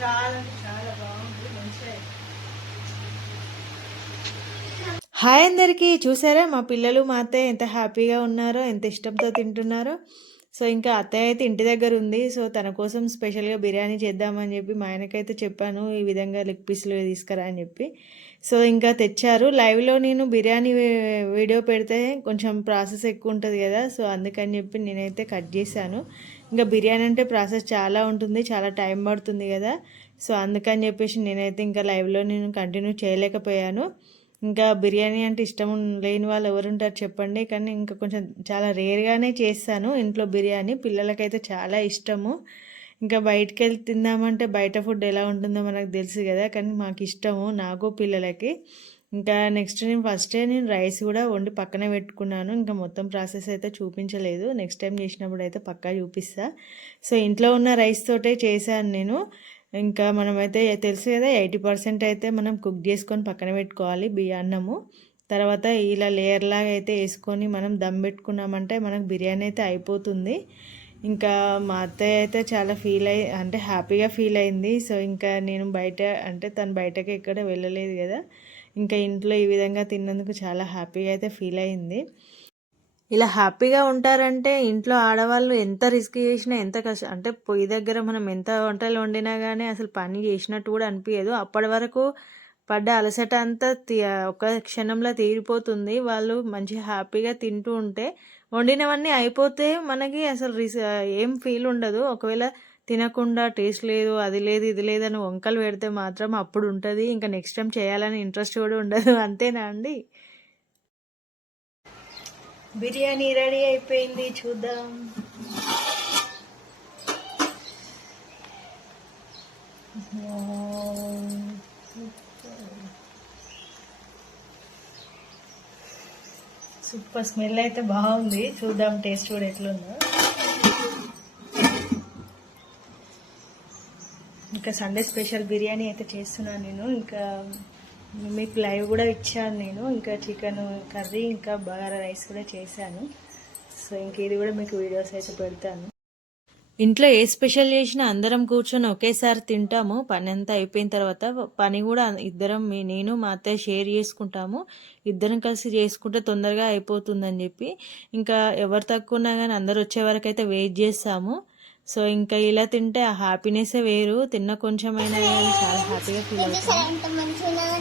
చాలా చాలా బాగుంది. మంచిగా హాయ్ అందరికీ చూసారా మా పిల్లలు మా అత్తయ్య ఎంత హ్యాపీగా ఉన్నారో ఎంత ఇష్టంతో తింటున్నారో. సో ఇంకా అత్తయ్య అయితే ఇంటి దగ్గర ఉంది. సో తన కోసం స్పెషల్గా బిర్యానీ చేద్దామని చెప్పి మా ఆయనకైతే చెప్పాను ఈ విధంగా లెగ్ పీస్లు తీసుకురా అని చెప్పి. సో ఇంకా తెచ్చారు. లైవ్లో నేను బిర్యానీ వీడియో పెడితే కొంచెం ప్రాసెస్ ఎక్కువ ఉంటుంది కదా సో అందుకని చెప్పి నేనైతే కట్ చేశాను. ఇంకా బిర్యానీ అంటే ప్రాసెస్ చాలా ఉంటుంది చాలా టైం పడుతుంది కదా సో అందుకని చెప్పేసి నేనైతే ఇంకా లైవ్లో నేను కంటిన్యూ చేయలేకపోయాను. ఇంకా బిర్యానీ అంటే ఇష్టం లేని వాళ్ళు ఎవరుంటారు చెప్పండి. కానీ ఇంకా కొంచెం చాలా రేర్గానే చేస్తాను ఇంట్లో బిర్యానీ. పిల్లలకైతే చాలా ఇష్టము. ఇంకా బయటికి వెళ్ళి తిందామంటే బయట ఫుడ్ ఎలా ఉంటుందో మనకు తెలుసు కదా. కానీ మాకు ఇష్టము నాకు పిల్లలకి. ఇంకా నెక్స్ట్ నేను ఫస్ట్ డే నేను రైస్ కూడా వండి పక్కనే పెట్టుకున్నాను. ఇంకా మొత్తం ప్రాసెస్ అయితే చూపించలేదు. నెక్స్ట్ టైం చేసినప్పుడు అయితే పక్కా చూపిస్తా. సో ఇంట్లో ఉన్న రైస్ తోటే చేశాను నేను. ఇంకా మనమైతే తెలుసు కదా ఎయిటీ పర్సెంట్ అయితే మనం కుక్ చేసుకొని పక్కన పెట్టుకోవాలి బియ్య అన్నము. తర్వాత ఇలా లేయర్ లాగా అయితే వేసుకొని మనం దమ్ పెట్టుకున్నామంటే మనకు బిర్యానీ అయితే అయిపోతుంది. ఇంకా మా అత్తయ్య అయితే చాలా ఫీల్ అయి అంటే హ్యాపీగా ఫీల్ అయింది. సో ఇంకా నేను బయట అంటే తను బయటకి ఎక్కడ వెళ్ళలేదు కదా. ఇంకా ఇంట్లో ఈ విధంగా తిన్నందుకు చాలా హ్యాపీగా అయితే ఫీల్ అయింది. ఇలా హ్యాపీగా ఉంటారంటే ఇంట్లో ఆడవాళ్ళు ఎంత రిస్క్ చేసినా ఎంత కష్టం అంటే పొయ్యి దగ్గర మనం ఎంత వంటలు వండినా కానీ అసలు పని చేసినట్టు కూడా అనిపించదు అప్పటి వరకు పడ్డ అలసట అంతా తీ- ఒక క్షణంలో తీరిపోతుంది. వాళ్ళు మంచి హ్యాపీగా తింటూ ఉంటే వండినవన్నీ అయిపోతే మనకి అసలు రిస్ ఏం ఫీల్ ఉండదు. ఒకవేళ తినకుండా టేస్ట్ లేదు అది లేదు ఇది లేదని వంకలు పెడితే మాత్రం అప్పుడు ఉంటుంది. ఇంకా నెక్స్ట్ టైం చేయాలని ఇంట్రెస్ట్ కూడా ఉండదు. అంతేనా అండి? బిర్యానీ రెడీ అయిపోయింది చూద్దాం. సూపర్ స్మెల్ అయితే బాగుంది. చూద్దాం టేస్ట్ కూడా ఎట్లుందో. ఇంకా సండే స్పెషల్ బిర్యానీ అయితే చేస్తున్నాను నేను. ఇంకా మీకు లైవ్ కూడా ఇచ్చాను నేను. ఇంకా చికెన్ కర్రీ ఇంకా బగారా రైస్ కూడా చేశాను. సో ఇంక ఇది కూడా మీకు వీడియోస్ అయితే పెడతాను. ఇంట్లో ఏ స్పెషల్ చేసినా అందరం కూర్చొని ఒకేసారి తింటాము. పని అంతా అయిపోయిన తర్వాత పని కూడా ఇద్దరం నేను మా అత్తయ్య షేర్ చేసుకుంటాము. ఇద్దరం కలిసి చేసుకుంటే తొందరగా అయిపోతుందని చెప్పి. ఇంకా ఎవరు తక్కువ ఉన్నా కానీ అందరు వచ్చే వరకు అయితే వెయిట్ చేస్తాము. సో ఇంకా ఇలా తింటే ఆ హ్యాపీనెస్ వేరు. తిన్న కొంచెమైనా కానీ చాలా హ్యాపీగా ఫీల్ అవుతాం